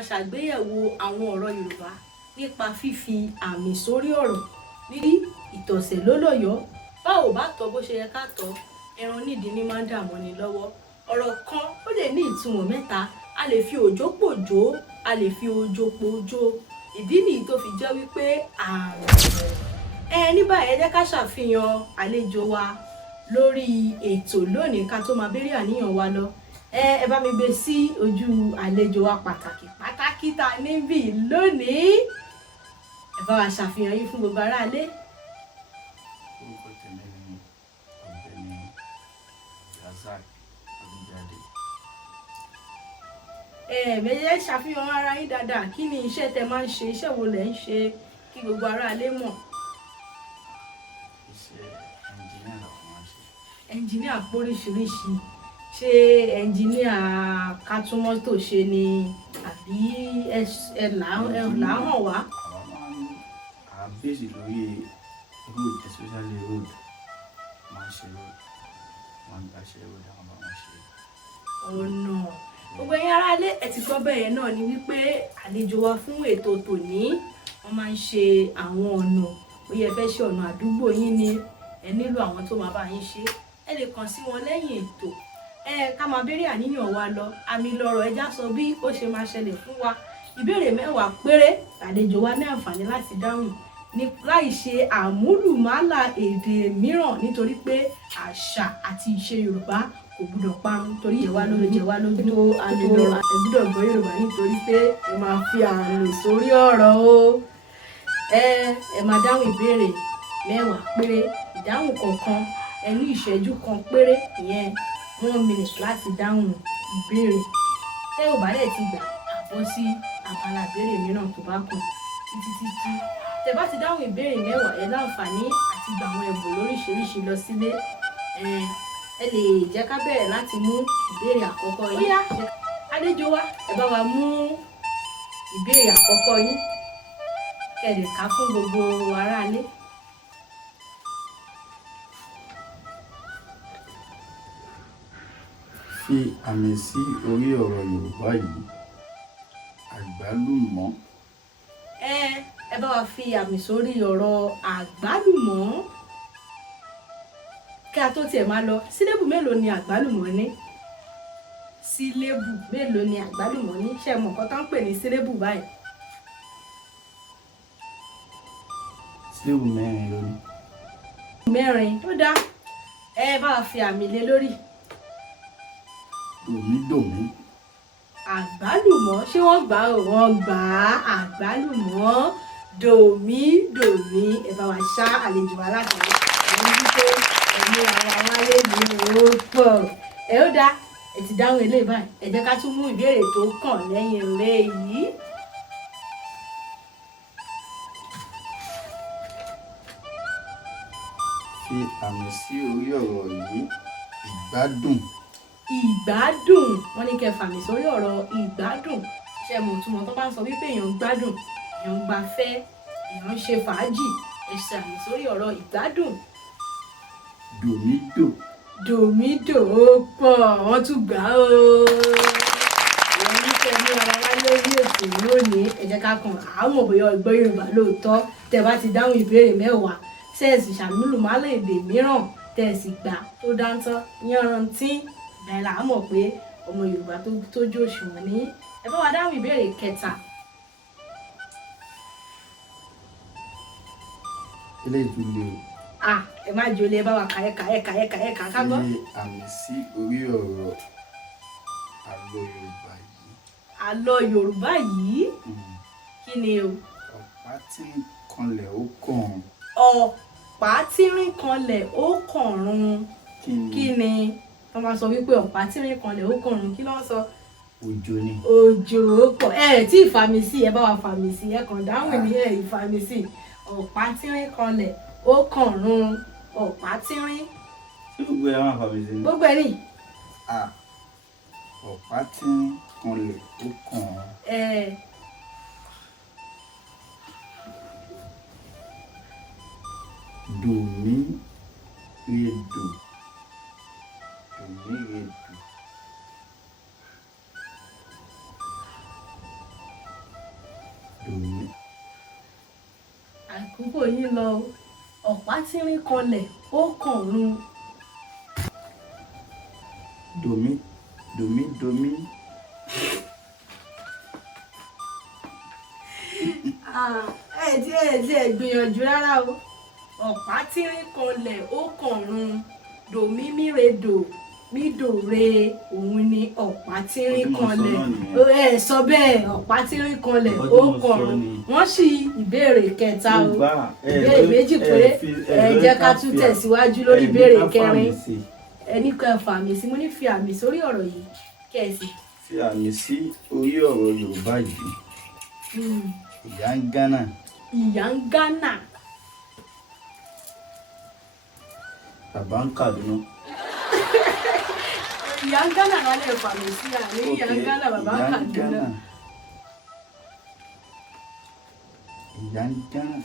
máa ṣàgbéyẹ̀wò àwọn ọ̀rọ̀ Yorùbá nípa fífi àmì sórí ọ̀rọ̀ ní ìtọ̀sẹ̀ lólọ́yọ̀ọ́. Báwo bá tọ́ bó ṣe yẹ ká tọ́, ẹran nídìí ní máa ń dààmú ni lọ́wọ́. Ọ̀rọ̀ kan ó lè ní ìtumọ̀ mẹ́ta. A lè fi òjò pòjó, a lè fi òjò pòjó. Ìdí nìyí tó fi jẹ́ wípé ní báyìí ẹ jẹ́ ká ṣàfihàn àlejò wa lórí ètò lónìí ká tó máa béèrè àníyàn wa lọ. Ẹ bá mi gbé sí ojú àlejò wa pàtàkì tá a níbí lónìí. Ẹ bá wa ṣàfihàn yín fún gbogbo aráalé. Orúkọ tèmi ni Ọ̀gbẹ́ni Razak Abíjáde. Ẹ ṣàfihàn ara yín dáadáa. Kí ni iṣẹ́ tẹ máa ń ṣe? Iṣẹ́ wo lẹ ń ṣe kí gbogbo aráalé mọ̀? Iṣẹ́ ẹnjìníà làwọn máa ń ṣe. Ẹnjìníà póríṣiríṣi. Ṣé ẹnjìníà kátúmọ́tò ṣe ni àbí ẹ là hàn wá? Àwa máa ń bèsì lórí road, especially road. Máa ń ṣe road. Máa ń gbàṣẹ road àwọn bá wọn ṣe. Ọ̀nà. Gbogbo ẹ̀yin aráalé ẹ ti gbọ́ bẹ́ẹ̀ náà ni wípé àlejò wa fún ètò tòní wọ́n máa ń ṣe àwọn ọ̀nà. Bóyá ẹ fẹ́ ṣe ọ̀nà àdúgbò yín ni ẹ nílò àwọn tó máa bá yín ṣe. Ẹ lè kàn sí wọn lẹ́yìn ètò. Ká máa béèrè àníyàn wa lọ. Àmì lọ̀rọ̀ ẹja sọ bí ó ṣe máa ṣẹlẹ̀ fún wa. Ìbéèrè 10 péré àlejò wa ní àǹfààní láti dáhùn láì ṣe àmúlùmálà èdè mìíràn nítorí pé àṣà àti ìṣe Yorùbá kò gbúdọ̀ parun torí ìjẹ̀wá ló tó àlejò ẹ̀gbúdọ̀ gbọ́ Yorùbá nítorí pé ẹ máa fi àmì sórí ọ̀rọ̀ o. Ẹ máa dáhùn ìbéèrè 10 péré. Ìdáhùn kọ̀ọ̀kan ẹ ní ìṣẹ́jú kan péré, ìyẹn 1 minute láti dáhùn ìbéèrè. Tẹ́ ò bá dẹ̀ ti gbà àbọ̀ sí abala ìbéèrè mìíràn tó bá kù títí. Tẹ́ bá ti dáhùn ìbéèrè 10 ẹ láǹfààní àti gba àwọn ẹ̀bùn lóríṣiríṣi lọ sílé. Ẹ lè jẹ́ ká bẹ̀rẹ̀ láti mú ìbéèrè àkọ́kọ́ yín. Bóyá àlejò wa ẹ bá wa mú ìbéèrè àkọ́kọ́ yín kẹ́ lè ká fún gbogbo aráalé. Fi àmì sí orí ọ̀rọ̀ Yorùbá yìí. Àgbálùmọ́. Ẹ bá wa fi àmì sórí ọ̀rọ̀ àgbálùmọ́. Kí a tó tiẹ̀ máa lọ, sílébù mélòó ni àgbálùmọ́ ní? Sílébù mélòó ni àgbálùmọ́ ní? Ṣé mọ̀ nǹkan tó ń pè ní sílébù báyìí? Sílébù 4 ló ní. 4 tó dá. Ẹ bá wa fi àmì lé lórí. Dòmídòmí. Àgbálùmọ́, ṣé wọ́n gbà ó? Wọ́n gbà á. Àgbálùmọ́ dòmídòmí. Ẹ bá wa ṣá àlejò wa láti rí. Àwọn wípé ẹ̀mí ara wálé ní ó pọ̀. Ó dá. Ẹ ti dáhùn eléyìí báyìí. Ẹ jẹ́ ká tún mú ìbéèrè tó kàn lẹ́yìn eléyìí. Fi àmì sí orí ọ̀rọ̀ yìí. Ìgbádùn. Ìgbádùn. Wọ́n ní kẹ́ fàmì sórí ọ̀rọ̀ ìgbádùn. Ṣé mo túmọ̀ tó bá ń sọ wípé èèyàn ń gbádùn, èèyàn ń gbafẹ́, èèyàn ń ṣe fàájì. Ẹ ṣàmì sórí ọ̀rọ̀ ìgbádùn. Dòmídò. Dòmídò ó pọ̀, wọ́n tún gbà ó. Ìwọ́n ní kẹ́ ní ara wá lórí ètò lónìí. Ẹ jẹ́ ká kàn àwọn bóyá ọgbọ́n Yorùbá lóòótọ́. Tẹ́ bá ti dáhùn ìbéèrè 10 sẹ́ẹ̀sì ṣàmúlùmálà èdè mìíràn tẹ̀sí gbà tó dáńtọ́ yanrantí. Bẹ́ẹ̀ là á mọ̀ pé ọmọ Yorùbá tó tójú òṣùwọ̀n ní. Ẹ bá wa dáhùn ìbéèrè 3. Eléyìí tún lè o. Ẹ má jòlè, ẹ bá wa kà ká gbọ́. Fi àmì sí orí ọ̀rọ̀ àlọ́ Yorùbá yìí. Àlọ́ Yorùbá yìí kí ni o? Ọ̀pá tí ń kanlẹ̀ ó kàn. Ọ̀pá tírín kanlẹ̀ ó kànrun. Kí ni? Wọ́n máa sọ wípé ọ̀pá tírín kanlẹ̀ ó kànrun. Kí ló ń sọ? Òjò ni. Òjò pọ̀. Tí ìfàmì sí, ẹ bá wa fàmì sí. Ẹ kàn dáhùn ní ìfàmì sí. Ọ̀pá tírín kanlẹ̀ ó kànrun. Ọ̀pá tírín. Ṣé gbogbo ẹ máa fàmì sí ni? Gbogbo ẹ ní. Ọ̀pá tí ń kanlẹ̀ ó kàn. Dòmíredò. Dòmíredò. àkókò yín lọ ọ̀pá tírín kanlẹ̀ ó kàn run. Domi, domi, domi. ẹ gbìyànjú rárá o ọ̀pá tírín kanlẹ̀ ó kàn run dòmímíredò mídòre òun ni ọ̀pá tírín kanlẹ̀ ẹ sọ bẹ́ẹ̀ ọ̀pá tírín kanlẹ̀ ó kàn run wọ́n sì ìbéèrè kẹta o ìbéèrè méjì péré ẹ jẹ́ ká tún tẹ̀síwájú lórí ìbéèrè kẹrin ẹni kan fàmì sí mo ní fi àmì sórí ọ̀rọ̀ yìí kẹ̀sì. fi àmì sí orí ọ̀rọ̀ Yorùbá yìí. Ìyá ń Ghana. Ìyá ń Ghana. Bàbá ń Kaduna. Ìyá ń Ghana lálẹ́ fàmì sí àní ìyá ń Ghana bàbá ń Kaduna. Ìyá ń Ghana.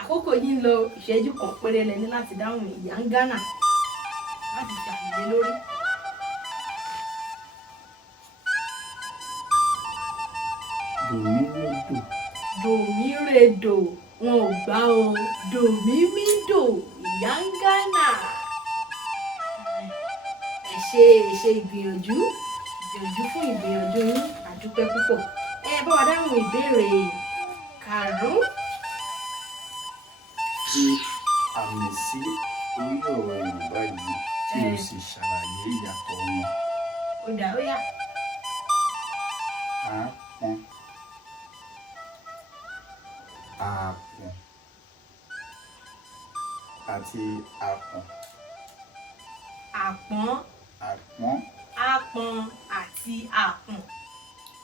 Àkókò yìí ń lọ ìṣẹ́jú kan péré lẹ́ni láti dáhùn ìyá ń Ghana láti ṣàmìlẹ̀ lórí. Dòmíredò. Dòmíredò wọn ò gbá o dòmímídò ìyá ń Ghana. ẹ ṣe ìgbìyànjú fún ìgbìyànjú yín àdúpẹ́ púpọ̀. Ẹ bá wa dáhùn ìbéèrè karùn-ún. Fi àmì sí orí ọ̀rọ̀ Yorùbá yìí tí o sì ṣàlàyé ìyàtọ̀ wọn. Ó dà ó yá. Àápọn. Àpọ̀n àti àpọ̀n. Àpọ́n. Àpọ́n. Àpọ̀n àti àpọ̀n.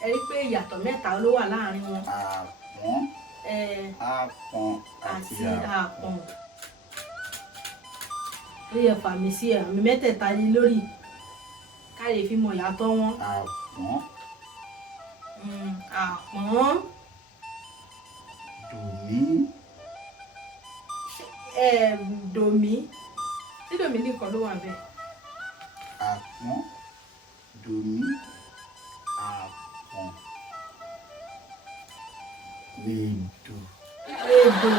Ẹ rí pé ìyàtọ̀ mẹ́ta ló wà láàrin wọn. Àpọ́n. Àpọ̀n àti àpọ̀n. Ó yẹ fàmì sí àmì mẹ́tẹ̀ẹ̀ta yìí lórí ká lè fi mọ ìyàtọ̀ wọn. Àpọ́n. Àpọ́n. Dòmí. Dòmí. Tí dòmí nìkan ló wà bẹ́ẹ̀. Àpọ́n. Dòmí. Àpọ̀n. Redò. Redò.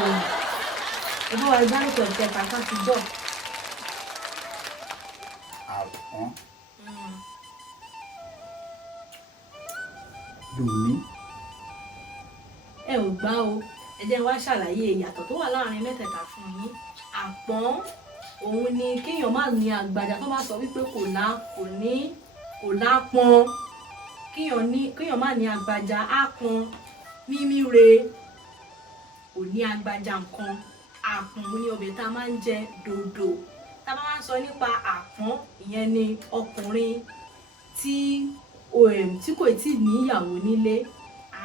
Ìbá wa dárúkọ ìkẹta ká ti bọ̀. Àpọ́n. Dòmí. Ẹ ò gbá o ẹ jẹ́ wá ṣàlàyé ìyàtọ̀ tó wà láàrin mẹ́tẹ̀ẹ̀ta fún yín. Àpọ́n òun ni kéèyàn má ní agbada tó bá sọ wípé kò lápọn kéèyàn má ní agbada ápọn mímíre kò ní agbada nǹkan. Àpọ̀n ní ọbẹ̀ tá a máa ń jẹ dòdò. Tá a bá máa ń sọ nípa àpọ́n ìyẹn ni ọkùnrin tí kò tí ì níyàwó nílé.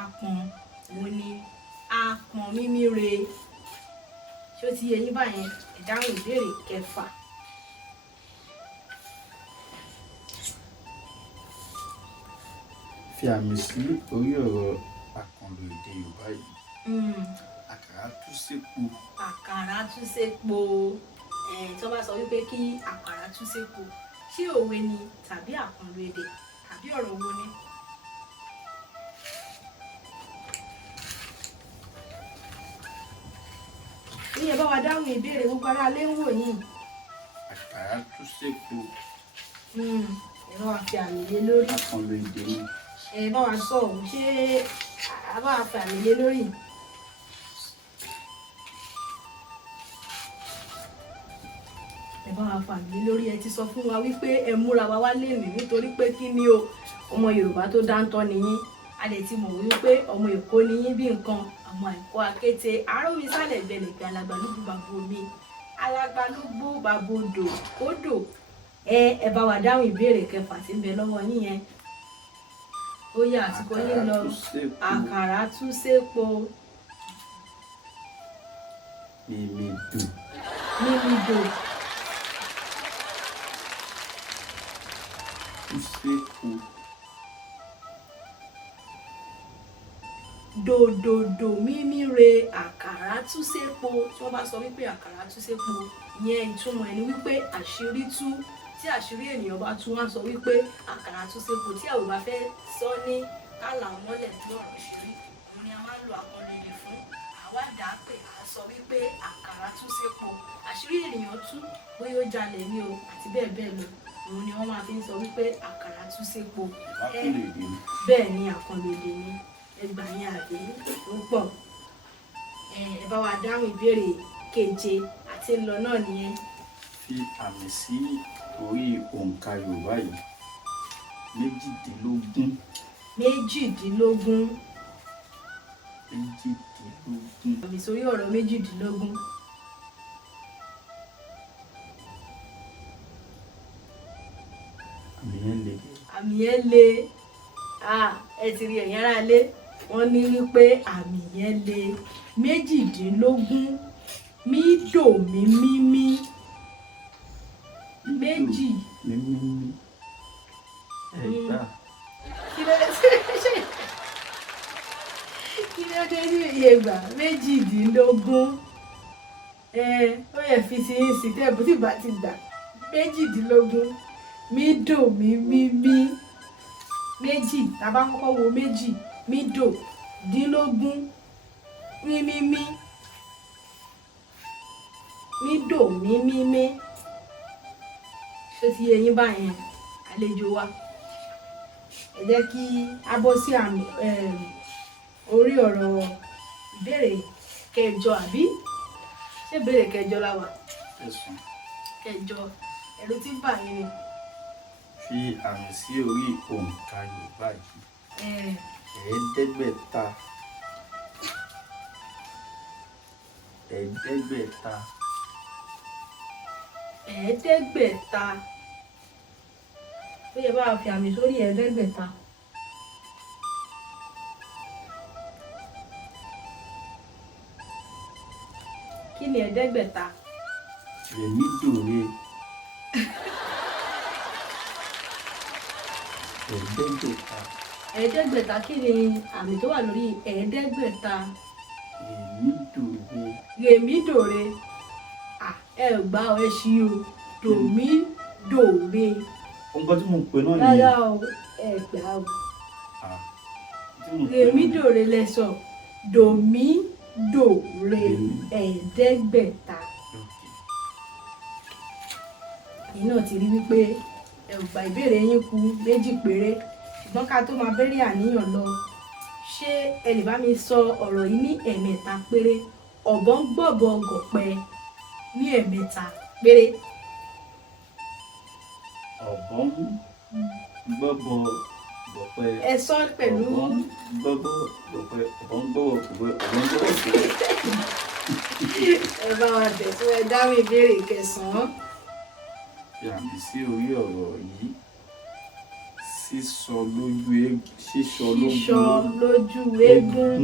Àpọ̀n òun ni àpọ̀n mímíre. Ṣé ó ti yé yín báyẹn? Ìdáhùn ìbéèrè kẹfà. Fi àmì sí orí ọ̀rọ̀ àkànlò èdè Yorùbá yìí. Àkàrà tú sépo. Àkàrà tú sépo. Tí wọ́n bá sọ wípé kí àkàrà tú sépo, ṣé òwe ni tàbí àkànlò èdè tàbí ọ̀rọ̀ wo ni? Ní ẹ bá wa dáhùn ìbéèrè gbogbo ará lé ń wò yín. Àkàrà tú sépo. Ẹ bá wa fi àmì lé lórí. Àkànlò èdè ni. Ẹ bá wa sọ òun ṣé a bá wa fi àmì lé lórí. Ẹ bá wa fi àmì lé lórí. Ẹ ti sọ fún wa wípé ẹ múra wa wá lénìí nítorí pé kí ni o ọmọ Yorùbá tó dáńtọ́ ni yín. A lè ti mọ̀ wípé ọmọ Èkó ni yín bí nǹkan ọmọ Èkó akété arómi sálẹ̀ gbẹlẹ̀gbẹ̀ alàgbàlúgbú bàbá omi alàgbàlúgbú bàbá odò. Ẹ bá wa dáhùn ìbéèrè kẹfà tí ń bẹ lọ́wọ́ yín yẹn. Ó yá àsìkò yín lọ. Àkàrà tú sépo. Mímídò. Mímídò. Tú sépo. Dòdòdò mímíre àkàrà tú sépo. Tí wọ́n bá sọ wípé àkàrà tú sépo ìyẹn ìtumọ̀ ẹni wípé àṣírí tú. Tí àṣírí ènìyàn bá tú wọ́n sọ wípé àkàrà tú sépo. Tí àwọn bá fẹ́ sọ ní kálà mọ́lẹ̀ bí ọ̀rọ̀ ṣe rí òun ni a máa ń lo àkànlò èdè fún. àwa dà á pé à sọ wípé àkàrà tú sépo àṣírí ènìyàn tú bóyá ó jalè ní o àti bẹ́ẹ̀ bẹ́ẹ̀ lọ òun ni wọ́n máa fi ń sọ wípé àkàrà tú sépo. Bẹ́ẹ̀ ni àkànlòdì ni ẹgbà yẹn àbí ó pọ̀. Ẹ bá wa dáhùn ìbéèrè keje àti ńlọ náà nìyẹn. Fi àmì sí orí òǹkà Yorùbá yìí. méjìdínlógún. méjìdínlógún. méjìdínlógún. Àmì sórí ọ̀rọ̀ méjìdínlógún. Àmì yẹn le. Àmì yẹn le. Ẹ ti rí ẹ̀yin ará ilé wọ́n ní wípé àmì yẹn le. méjìdínlógún. mí dò mí mímí. méjì. mímí. Ẹgbà. Kí ló dé kí ló dé ní ìyẹ̀gbà méjìdínlógún. Ó yẹ fi sí sí tẹ́ bó ti bá ti gbà méjìdínlógún. mí dò mí mímí. méjì tàbá kọ́kọ́ wo méjì mí dò dínlógún mímímí. mí dò mí mímí. Ṣé ti yé yín báyẹn àlejò wa? Ẹ jẹ́ kí a bọ́ sí àmì orí ọ̀rọ̀ ìbéèrè kẹjọ àbí ṣé ìbéèrè kẹjọ la wà? Ẹ̀sùn. Kẹjọ ẹ̀rù tí ń bà yín ni. Fi àmì sí orí òǹkà Yorùbá yìí. Ẹ̀ẹ́dẹ́gbẹ̀ta. Ẹ̀ẹ́dẹ́gbẹ̀ta. Ẹ̀ẹ́dẹ́gbẹ̀ta. Ó yẹ bá a fi àmì sórí ẹ̀ẹ́dẹ́gbẹ̀ta. Kí ni ẹ̀ẹ́dẹ́gbẹ̀ta? Rèmí dòre. Ẹ̀ẹ́dẹ́gbẹ̀ta. Ẹ̀ẹ́dẹ́gbẹ̀ta kí ni àmì tó wà lórí ẹ̀ẹ́dẹ́gbẹ̀ta? Rèmí dòre. Rèmí dòre. Ẹ gbà ọ ẹ ṣí o. Dòmí dòre. Nǹkan tí mo pè náà Rárá nìyẹn. o, ẹ gbà o. Tí mo pè Rèmí náà dòre lẹ sọ. Dòmí dòre. Rèmí. Ẹ̀ẹ́dẹ́gbẹ̀ta. Ẹ̀yin náà ti rí wípé ẹ ò gba ìbéèrè yín kù méjì péré ṣùgbọ́n ká tó máa bẹ̀rẹ̀ àníyàn lọ ṣé ẹ lè bá mi sọ ọ̀rọ̀ yìí ní ẹ̀ẹ̀mẹ́ta péré? Ọ̀bọ ń gbọ̀bọ gọ̀pẹ ní ẹ̀ẹ̀mẹ́ta péré. Ọ̀bọ ń gbọ́bọ gọ̀pẹ. Ẹ sọ pẹ̀lú. Ọ̀bọ ń gbọ́bọ gọ̀pẹ. Ọ̀bọ ń gbọ́bọ gọ̀pẹ. Ọ̀bọ ń gbọ́bọ gọ̀pẹ. Ẹ bá wa tẹ̀síwájú ẹ dáhùn ìbéèrè kẹsàn-án. Fi àmì sí orí ọ̀rọ̀ yìí. Sísọ lójú eégún. Sísọ Ṣíṣọ lójú eégún.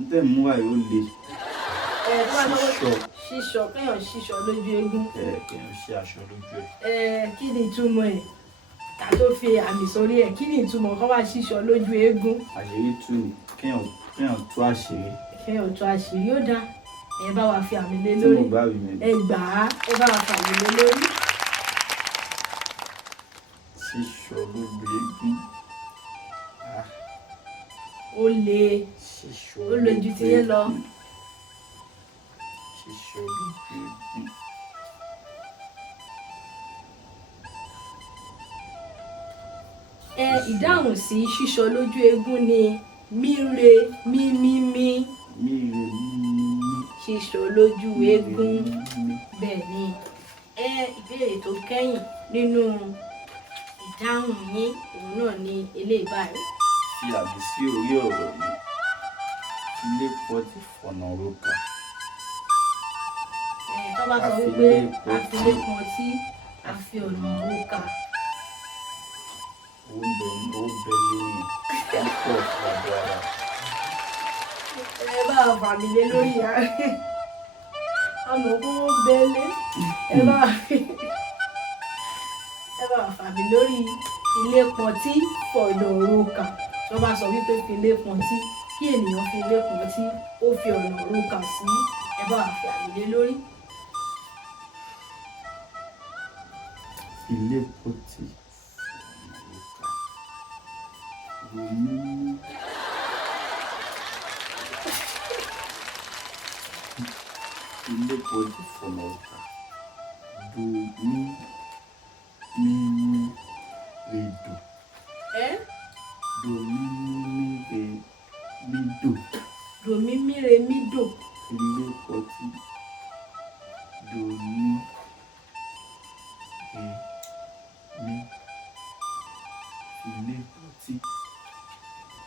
Ntẹ̀ mú àyè ó le. Ẹ tó bá lọ́wọ́ Ṣíṣọ. ṣíṣọ kéèyàn ṣíṣọ lójú eégún. Kéèyàn ṣe aṣọ lójú ẹ̀. Kí ni ìtumọ̀ ẹ̀? Ká tó fi àmì sórí ẹ̀ kí ni ìtumọ̀ kọ́ wá ṣíṣọ lójú eégún? Àṣírí tú ni. Kéèyàn tú àṣírí. Kéèyàn tó àṣírí ó dá. Ẹ bá wa fi àmì lé Tí lórí. mo gbá wí mi. Ẹ gbà á ẹ bá wa fi àmì lé lórí. Sísọ lójú eégún. Ó le. Sísọ Ó le ju ti yẹn lọ. Sísọ lójú eégún. Ìdáhùn sí ṣíṣọ lójú eégún ni míre mímímí. Míre mímí. Ṣíṣọ lójú eégún. Mímí. Bẹ́ẹ̀ ni ìbéèrè tó kẹ́yìn nínú ìdáhùn yín òun náà ni eléyìí báyìí. Fi àmì sí orí ọ̀rọ̀ yìí. Ilé pọ́tì fọ̀nà rókà. Tó bá sọ wípé àfilékan tí a fi ọ̀nà òkà. Ó bẹ lẹ́yìn. Ó pọ̀ fàdó ara. Ẹ bá wa fà mí lé lórí ààrẹ. Àmọ́ kó wọ́n bẹ́lẹ̀. Ẹ bá wa fà mí lórí ilé pọtí fọ̀nà òkà. Tó bá sọ wípé fi ilé pọtí kí ènìyàn fi ilé pọtí ó fi ọ̀nà òkà sí. Ẹ bá wa fi àmì lé lórí. Ilé pọ́tì fọ̀nà rókà. Ronú. ilé pọ̀jù fọ̀nà ọ̀tà do mí mímí redò do mímí mídò do mímí re mídò ilé pọ̀jù do mí mí ilé pọ̀jù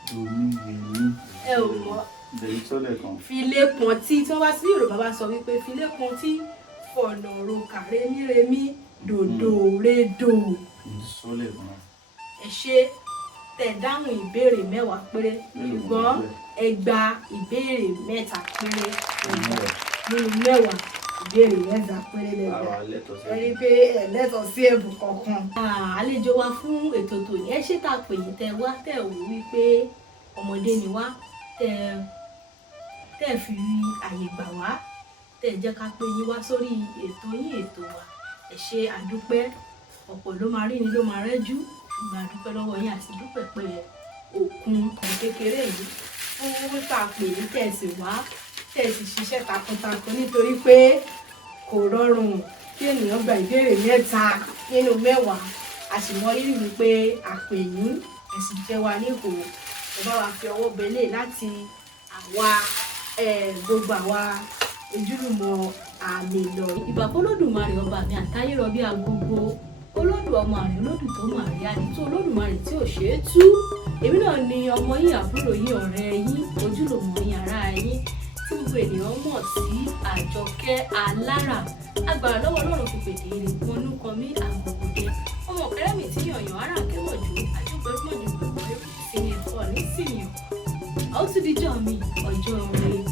do mí mí. ẹ ò mọ̀ Bẹ̀rẹ̀ sọ́lẹ̀ kan. filé pọ̀ntí tí wọ́n bá sí Yorùbá bá sọ wípé filé pọ̀ntí fọ̀nà roka rémírémí dòdò rédò. Sọ́lẹ̀ kan. ẹ ṣe tẹ̀ dáhùn ìbéèrè 10 péré ṣùgbọ́n ẹ gba ìbéèrè 3 péré nínú 10 ìbéèrè 3 péré lẹ́gbẹ̀ẹ́ ẹ rí pé ẹ lẹ́tọ̀ọ́ sí ẹ̀bùn kankan. àlejò wa fún ètò tòní ẹ ṣe tá a pè yín tẹ wá tẹ wò wípé ọmọdé ni wá tẹ fi àyè gbà wá tẹ jẹ́ ká pè yín wá sórí ètò yín ètò wa ẹ ṣe àdúpẹ́ ọ̀pọ̀ ló máa rí ni ló máa rẹ́jú ṣùgbọ́n àdúpẹ́ lọ́wọ́ yín àti dúpẹ́ pé òkun kékeré yìí fún wípé pè yín tẹ̀sí wá tẹ̀sí ṣiṣẹ́ takuntakun nítorí pé kò rọrùn kí ènìyàn gba ìbéèrè 3 nínú 10 àṣìmọ́ rírì wípé àpè yín ẹ̀sìn jẹ́ wa níhò ẹ bá wa fi ọwọ́ belé láti àwa gbogbo àwa ojúlùmọ̀ àmì lọ. ìbà fọlọ́dùmarè ọba mi àtayé rọbí agogo olódù ọmọ àrè olódù tó mọ àrè àdìtú olódùmarè tí ò ṣeé tú. èmi náà ni ọmọ yín àbúrò yín ọ̀rẹ́ yín ojúlùmọ̀ yín ará yín tí gbogbo ènìyàn mọ̀ sí Àjọkẹ́ Alára agbára lọ́wọ́ Ọlọ́run fi pèdè èrè pọnú kan mí àgbòkòdé ọmọ kẹrẹ́mì tí yànyàn ara kẹwọ̀jú àjọgbẹ́mọ̀jù pẹ̀lú ìsinmi ẹ̀fọ́ nísìnyàn. ó tún dijọ́ mi ọjọ́ rẹ̀.